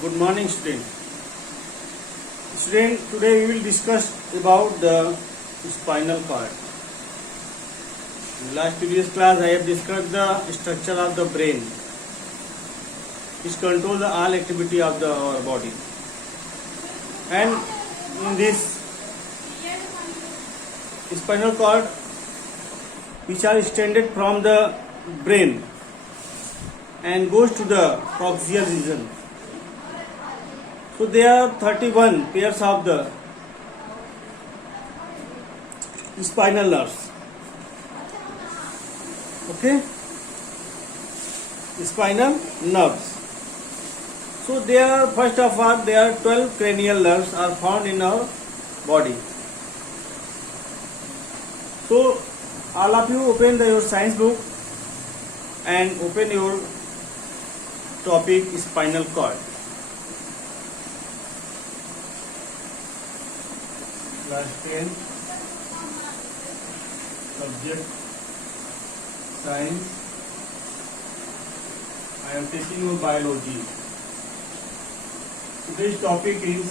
Good morning, student. Today we will discuss about the spinal cord. In last previous class, I have discussed the structure of the brain, which controls all activity of our body. And in this spinal cord, which are extended from the brain and goes to the coaxial region. So there are 31 pairs of the spinal nerves. Okay, spinal nerves. So first of all, there are 12 cranial nerves are found in our body. So all of you open your science book and open your topic spinal cord. Class 10, subject science. I am taking your biology. Today's topic is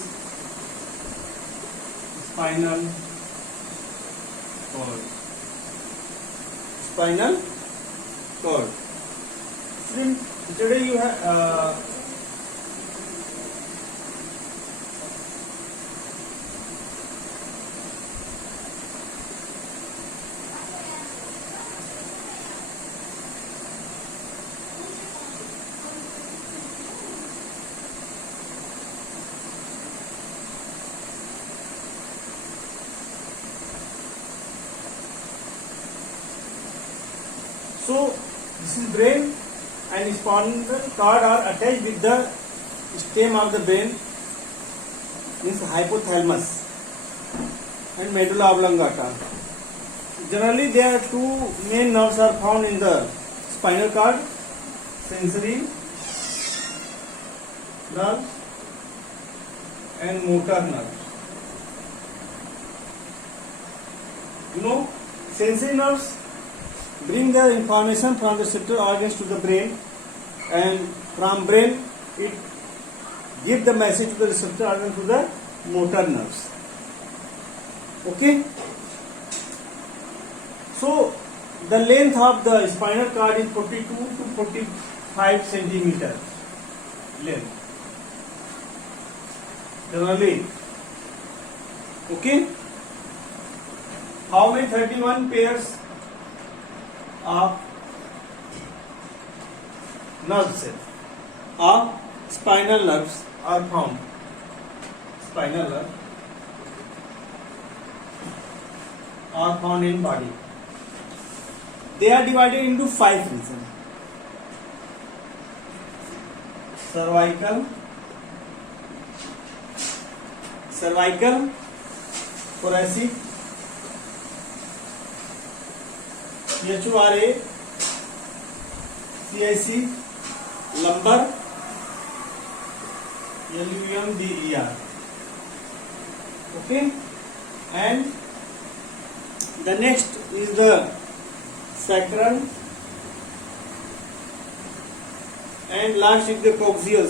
spinal cord. Spinal cord. Today you have so this is brain and spinal cord are attached with the stem of the brain, means hypothalamus and medulla oblongata. Generally there are two main nerves are found in the spinal cord: sensory nerves and motor nerves. Sensory nerves bring the information from the sensory organs to the brain, and from brain it give the message to the receptor organ to the motor nerves. Okay. So the length of the spinal cord is 42 to 45 centimeters length. Generally. Okay. How many 31 pairs of nerves of spinal nerves are found. Spinal nerves are found in body. They are divided into 5 regions: cervical, thoracic, CHORA, CIC, lumbar, LUMBER. Okay, and the next is the sacral, and last is the coaxial,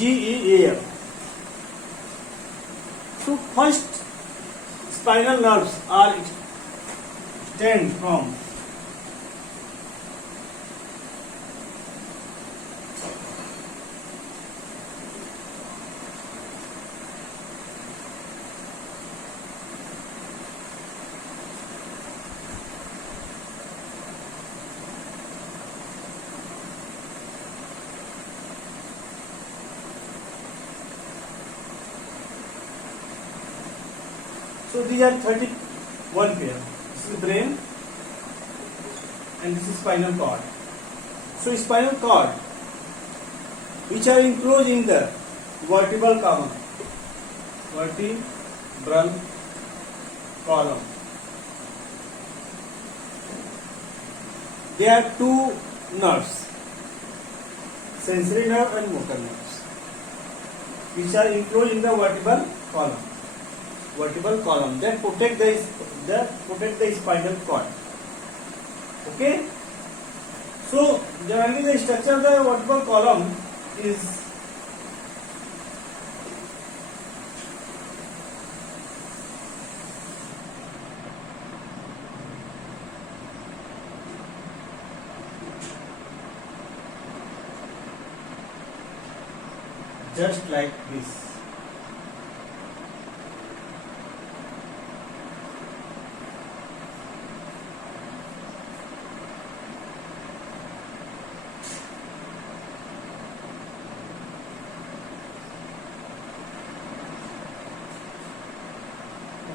GEAL. So first spinal nerves are extend from so these are 31 pair. This is brain and this is spinal cord. So spinal cord, which are enclosed in the vertebral column. There are two nerves, sensory nerve and motor nerves, which are enclosed in the vertebral column. vertebral column that protect the spinal cord. Okay. So generally the structure of the vertebral column is just like this.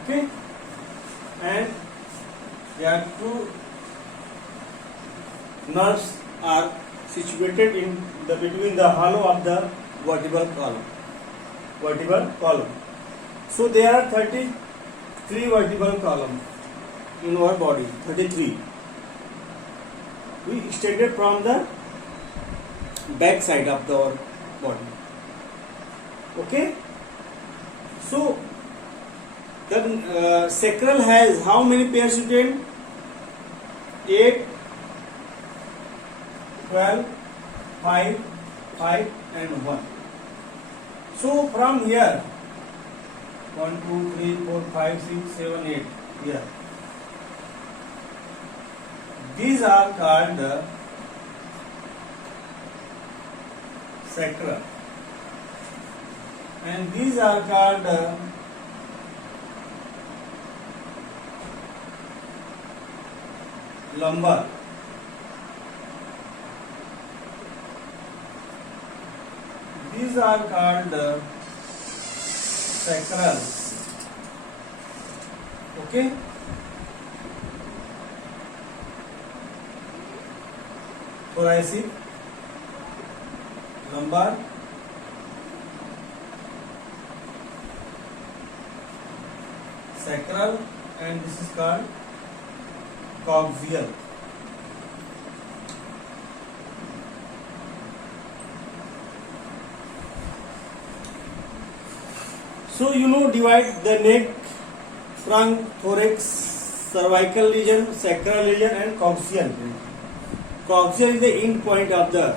Okay, and there are two nerves are situated in the between the hollow of the vertebral column. So there are 33 vertebral columns in our body. 33. We extended from the back side of our body. Okay. So the sacral has how many pairs retained? 8, 12, 5, 5 and 1. So from here 1, 2, 3, 4, 5, 6, 7, 8 here. These are called the sacral and these are called the lumbar. These are called the sacrals. Okay. Thoracic, lumbar, sacral, and this is called coaxial. So divide the neck, trunk, thorax, cervical region, sacral region, and coaxial region. Coaxial is the end point of the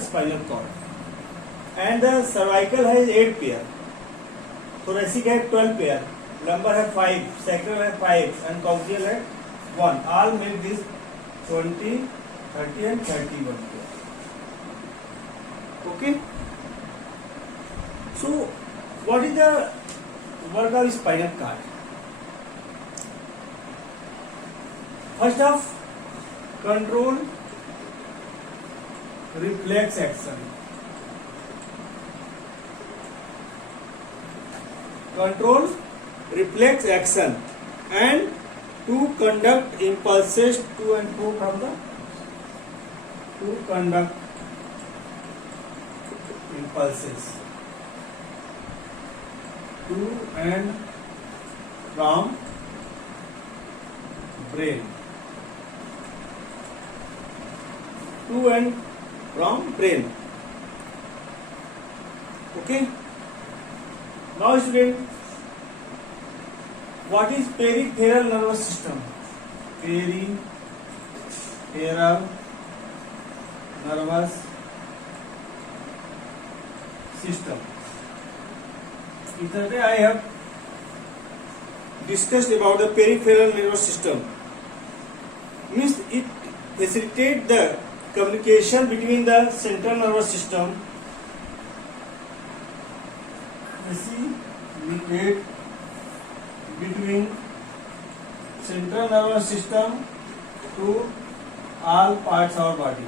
spinal cord, and the cervical has 8 pair, thoracic has 12 pair, lumbar has 5, sacral has 5, and coaxial has 1. All make this 20, 30, and 31 pair. Okay. So, what is the work of spinal cord? First off, control reflex action. Control reflex action and to conduct impulses to and fro from the to conduct impulses to and from brain. To and from brain. Okay. Now student, what is peripheral nervous system? Peripheral nervous system. Yesterday I have discussed about the peripheral nervous system. Means it facilitates the communication between the central nervous system. Facilitate between central nervous system to all parts of our body.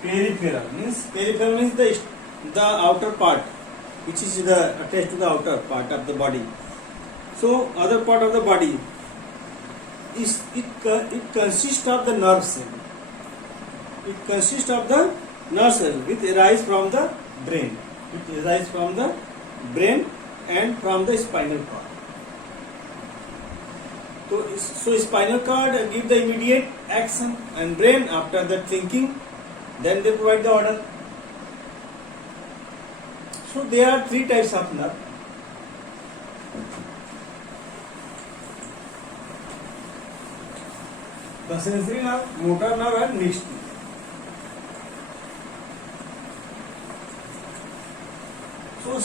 Peripheral means the outer part, which is attached to the outer part of the body. So other part of the body is it consists of the nerve cell. It consists of the nerve cell which arise from the brain. It arises from the brain and from the spinal cord. So spinal cord give the immediate action and brain after that thinking, then they provide the order. So there are three types of nerve. The sensory nerve, motor nerve, and mixed nerve. So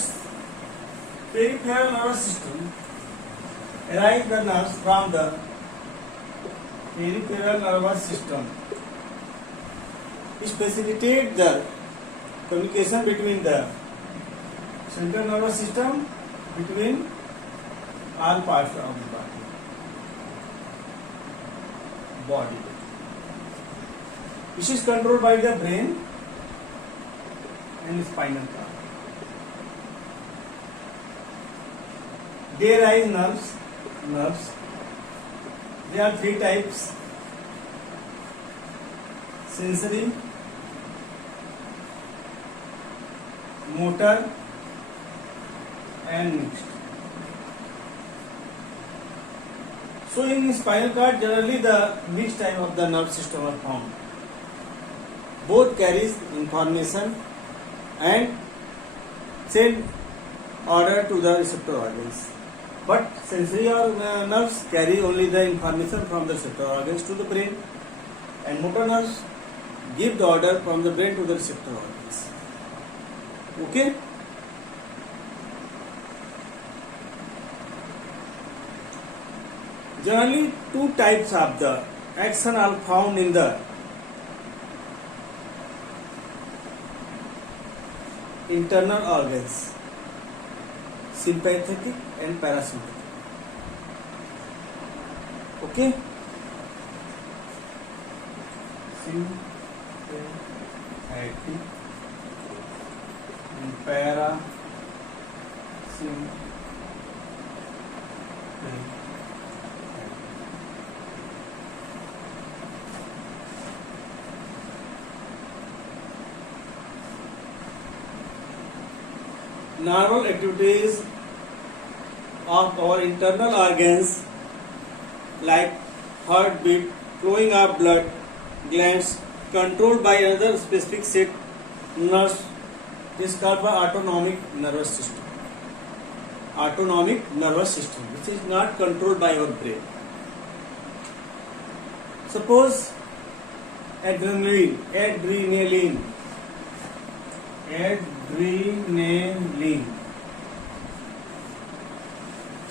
peripheral nervous system arise the nerves from the peripheral nervous system. It facilitates the communication between the central nervous system, between all parts of the body. This is controlled by the brain and spinal cord. There are nerves. There are three types: sensory, motor, and mixed. So in spinal cord, generally the mixed type of the nerve system are found. Both carries information and send order to the receptor organs. But sensory nerves carry only the information from the receptor organs to the brain, and motor nerves give the order from the brain to the receptor organs. Okay? Generally, two types of the action are found in the internal organs: sympathetic and parasympathetic. Okay? Sympathetic and parasympathetic. Normal activities of our internal organs like heartbeat, flowing of blood, glands, controlled by another specific set nerves is called by autonomic nervous system. Autonomic nervous system, which is not controlled by our brain. Suppose adrenaline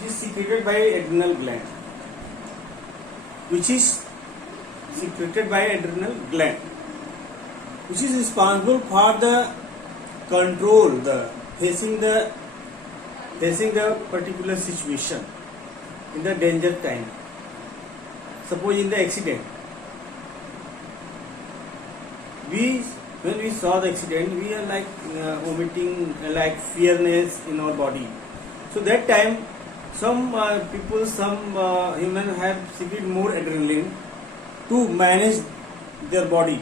is secreted by adrenal gland, which is responsible for the control, the facing the particular situation in the danger time. Suppose in the accident, when we saw the accident, we are like vomiting, like fearness in our body. So that time, some human have secreted more adrenaline to manage their body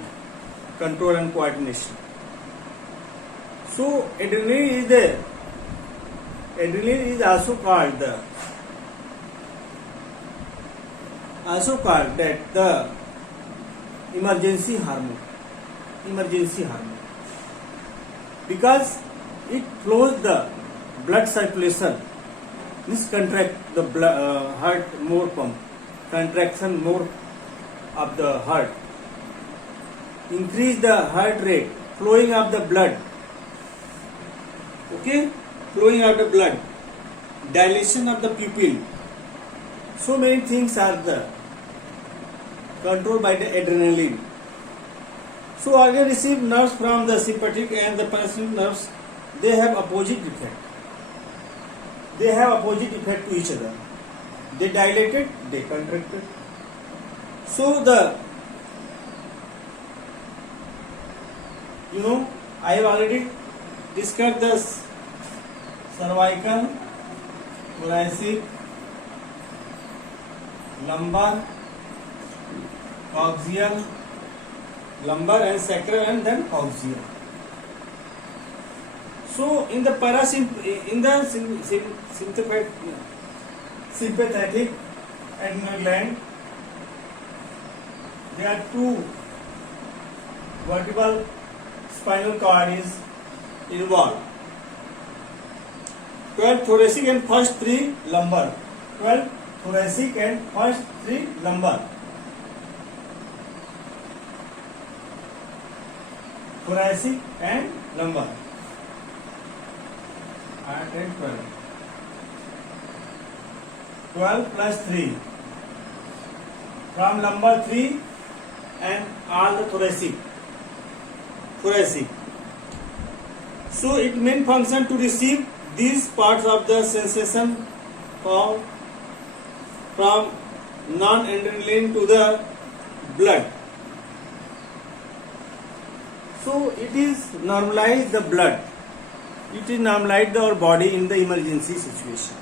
control and coordination. So adrenaline is there. Adrenaline is also called that the emergency hormone, because it flows the blood circulation, means contract the heart more pump, contraction more of the heart, increase the heart rate, flowing of the blood. Okay, flowing of the blood, dilation of the pupil. So many things are the controlled by the adrenaline. So organ receive nerves from the sympathetic and the parasympathetic nerves. They have opposite effect. They have opposite effect to each other. They dilated, they contracted. So I have already discussed the cervical, thoracic, lumbar, coaxial, lumbar and sacral, and then coaxial. So in the sympathetic adrenal gland, there are two vertebral spinal cord is involved. 12 thoracic and first 3 lumbar. 12 thoracic and first 3 lumbar. Thoracic and lumbar. And 12. 12 plus 3. From lumbar 3 and all the thoracic. So it main function to receive these parts of the sensation from non-adrenaline to the blood. So it is normalize the blood. It is normalize our body in the emergency situation.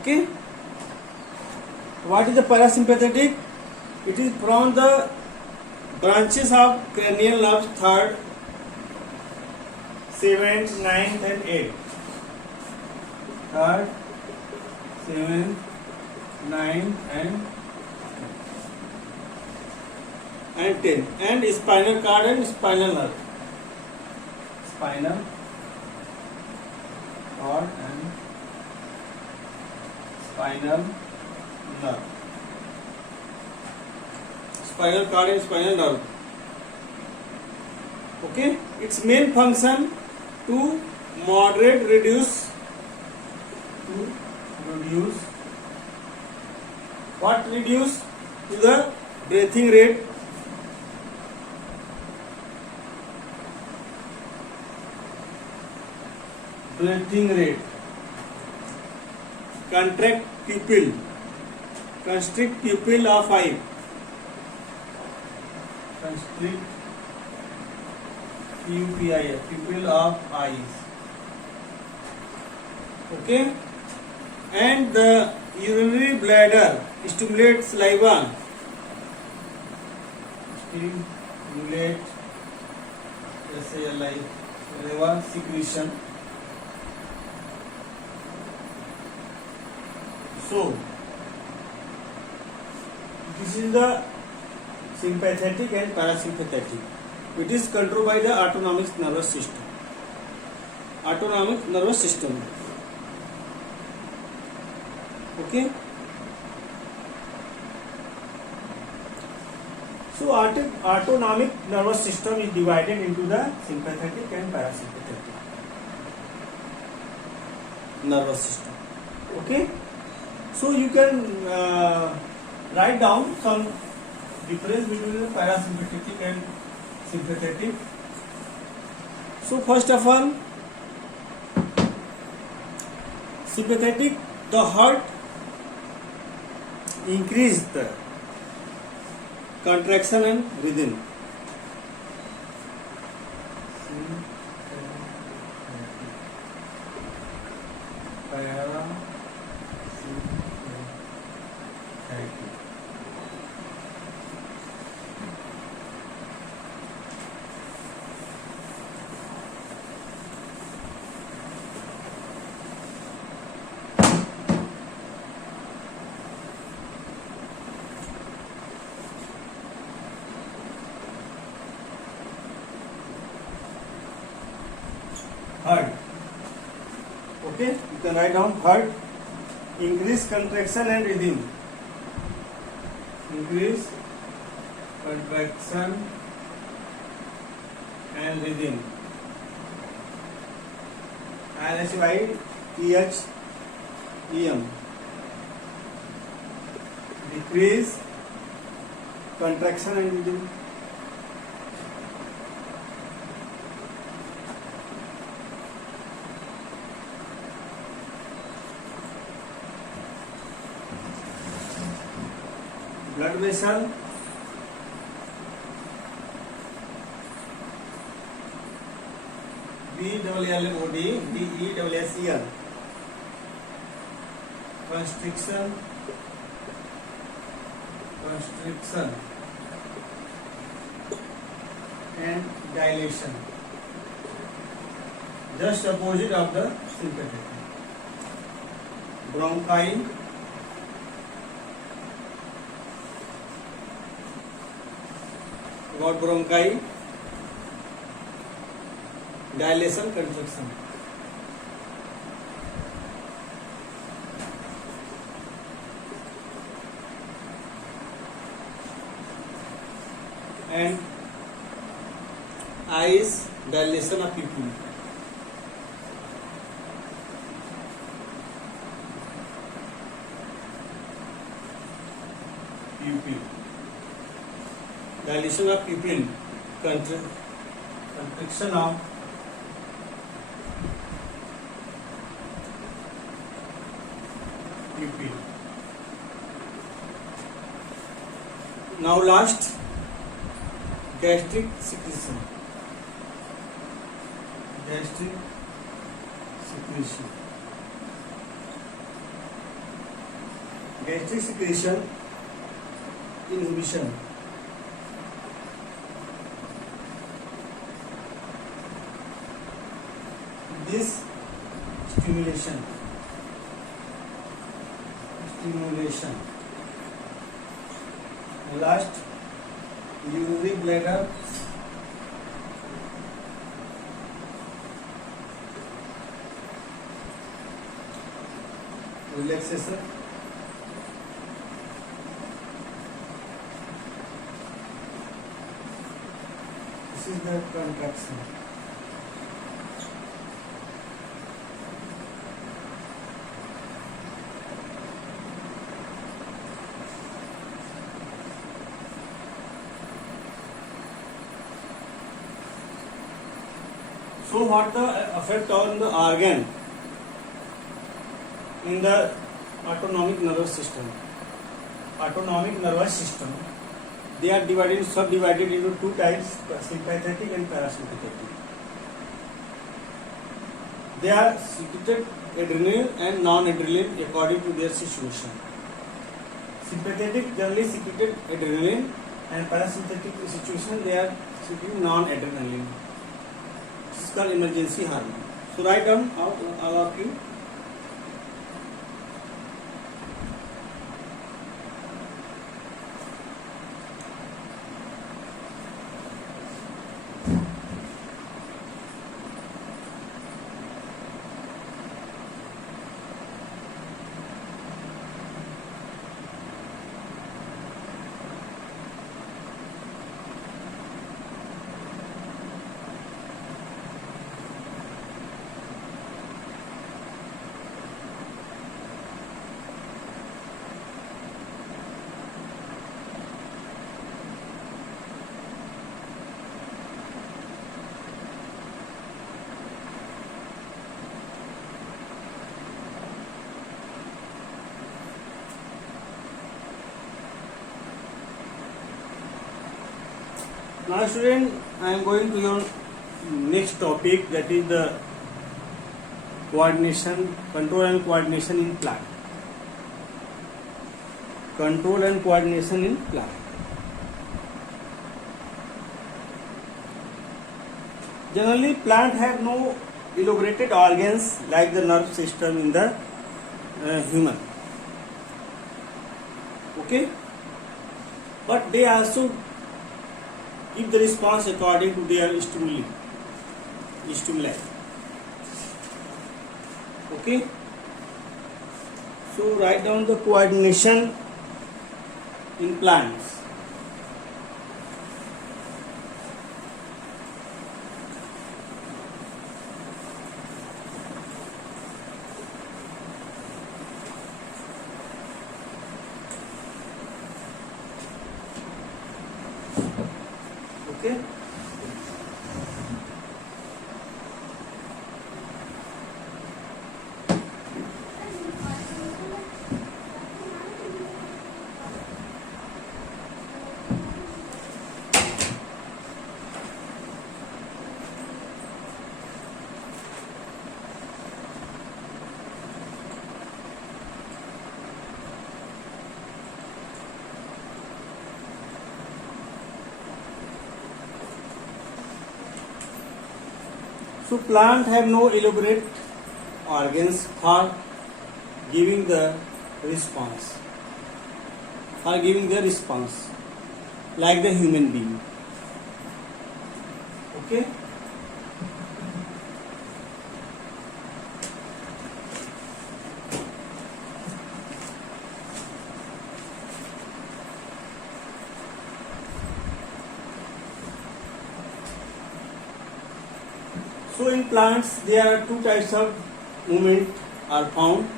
Okay. What is the parasympathetic? It is from the branches of cranial nerves 3rd, 7th, 9th and 8th. 3rd, 7th, 9th and 10th. And spinal cord and spinal nerve. Spinal cord and spinal nerve. Spinal cord and spinal nerve. Okay, its main function to reduce what reduce to the breathing rate, contract pupil, constrict pupil of eye, constrict pupil of eyes. Okay, and the urinary bladder stimulates saliva, saliva secretion. So this is the sympathetic and parasympathetic. It is controlled by the autonomic nervous system. Okay. So autonomic nervous system is divided into the sympathetic and parasympathetic nervous system. Okay. So you can write down some difference between the parasympathetic and sympathetic. So first of all, sympathetic, the heart increase the contraction and rhythm. Heart. Okay, you can write down heart, increase contraction and rhythm. Increase contraction and rhythm. RHYTHEM. Decrease contraction and rhythm. Blood vessel, BLLOD, DESSEL, constriction and dilation, just opposite of the sympathetic. Bronchi, got bronchi, dilation, contraction. and I is dilation of pupil. Dilation of pupil, contraction of pupil. Now last, gastric secretion. Gastric secretion. Gastric secretion inhibition. This stimulation. Last, urinary bladder relaxation. This is the contraction. So what the effect on the organ in the autonomic nervous system? Autonomic nervous system, they are subdivided into two types, sympathetic and parasympathetic. They are secreted adrenaline and non-adrenaline according to their situation. Sympathetic generally secreted adrenaline, and parasympathetic situation they are secreting non-adrenaline. This is called emergency hormone. So write down all of you. Now student, I am going to your next topic, that is the coordination, control and coordination in plant. Control and coordination in plant. Generally plant have no elaborated organs like the nerve system in the human. Okay? But they also give the response according to their stimuli. Okay? So write down the coordination in plants. Okay? So plant have no elaborate organs for giving the response. Like the human being. Okay? So in plants there are two types of movement are found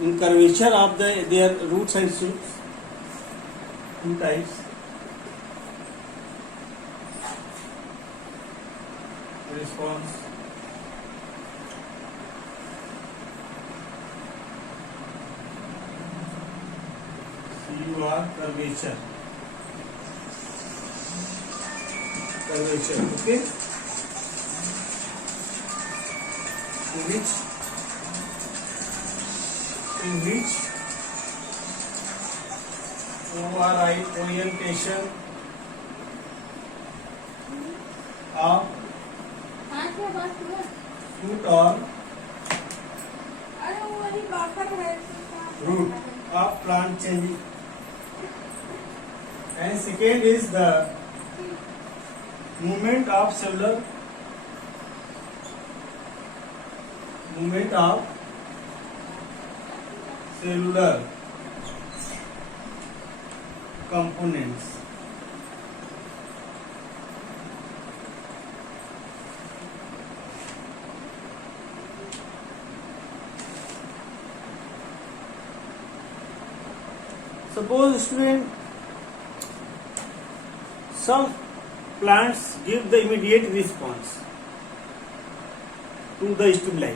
in curvature of their roots and shoots. Two types. Response. CUR curvature. Curvature. Okay. In which ORI orientation of shoot or root of plant changing. And second is the movement of cellular components. Suppose student, some plants give the immediate response to the stimuli.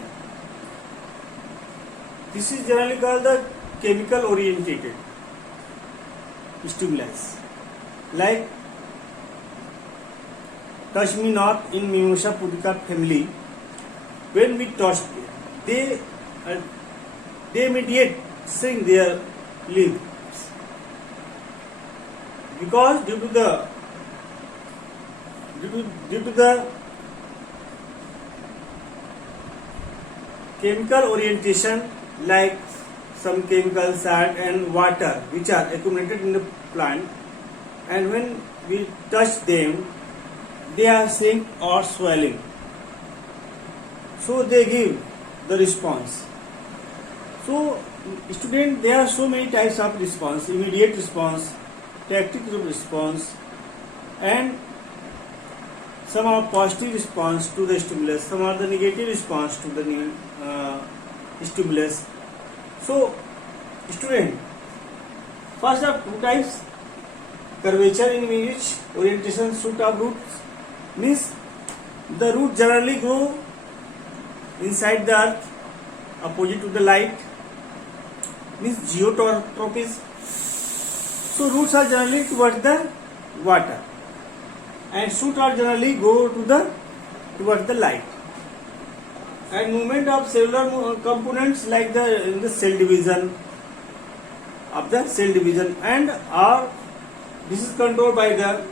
This is generally called the chemical orientated stimulus. Like touch me not in Mimosa pudica family, when we touch they immediate sing their leaves, because due to the chemical orientation, like some chemical salt and water which are accumulated in the plant, and when we touch them they are shrink or swelling, so they give the response. So student, there are so many types of response: immediate response, tactical response, and some are positive response to the stimulus, some are the negative response to the stimulus. So student, first are two types: curvature, in which orientation shoot of roots, means the root generally grow inside the earth opposite to the light, means geotropism. So roots are generally towards the water, and shoots are generally go towards the light. And movement of cellular components, like in the cell division and are this is controlled by the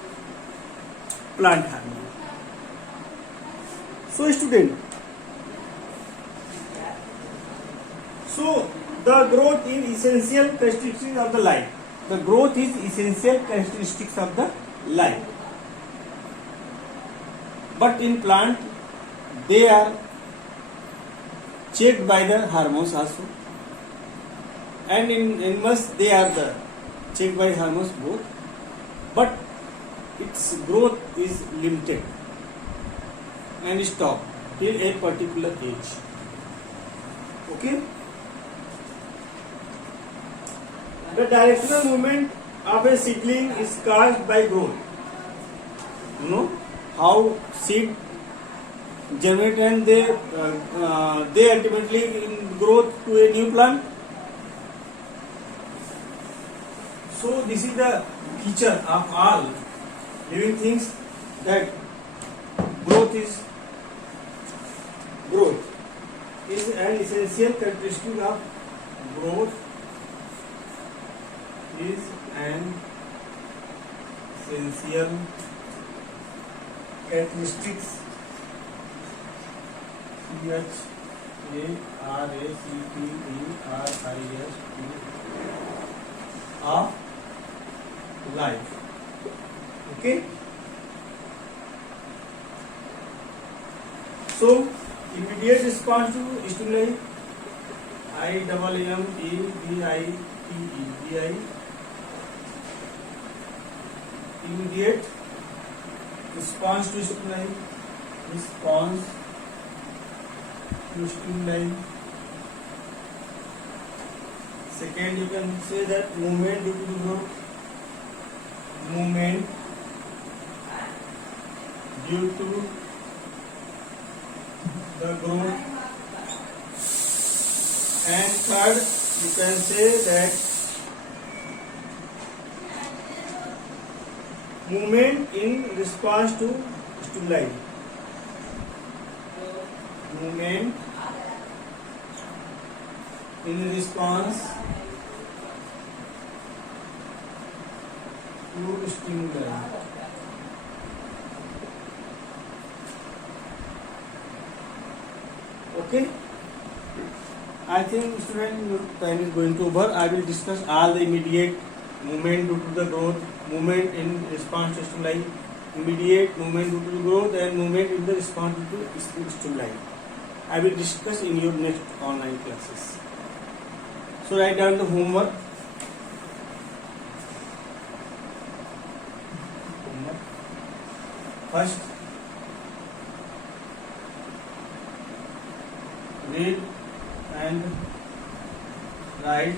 plant hormone. So student, so the growth is essential characteristics of the life. The growth is essential characteristics of the life. But in plant, they are checked by the hormones also, and in animals they are the checked by hormones both, but its growth is limited and stop till a particular age. Okay. The directional movement of a seedling is caused by growth. You know how seed germinate and they ultimately grow to a new plant. So this is the feature of all living things, that growth is an essential characteristic of growth is an essential characteristics of life. Okay. So immediate response to stimuli, IMMEDITE, immediate response to stimuli, response to stimuli. Second, you can say that movement due to the growth. Movement due to the growth. And third, you can say that movement in response to stimuli. Movement in response to stimuli. Okay. I think student your time is going to over. I will discuss all the immediate movement due to the growth, movement in response to stimuli, immediate movement due to the growth, and movement in the response to stimuli. I will discuss in your next online classes. So write down the homework. First, read and write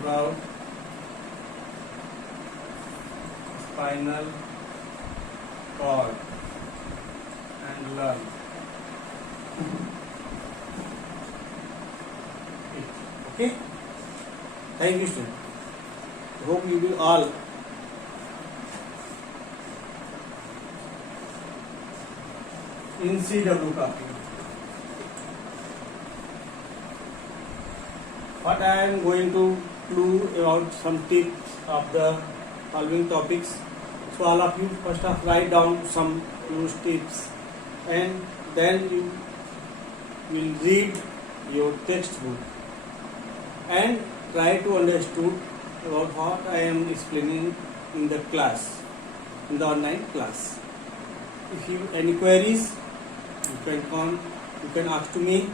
about spinal cord and learn it. Okay? Thank you, student. Hope you will all in CW copy. What I am going to do about some tips of the following topics. So all of you first of write down some loose tips, and then you will read your textbook and try to understand about what I am explaining in the class, in the online class. If you have any queries, you can ask to me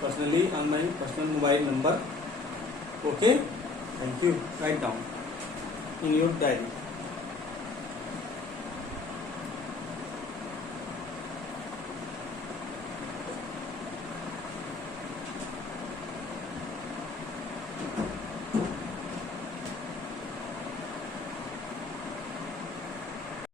personally on my personal mobile number. Okay? Thank you. Write down in your diary.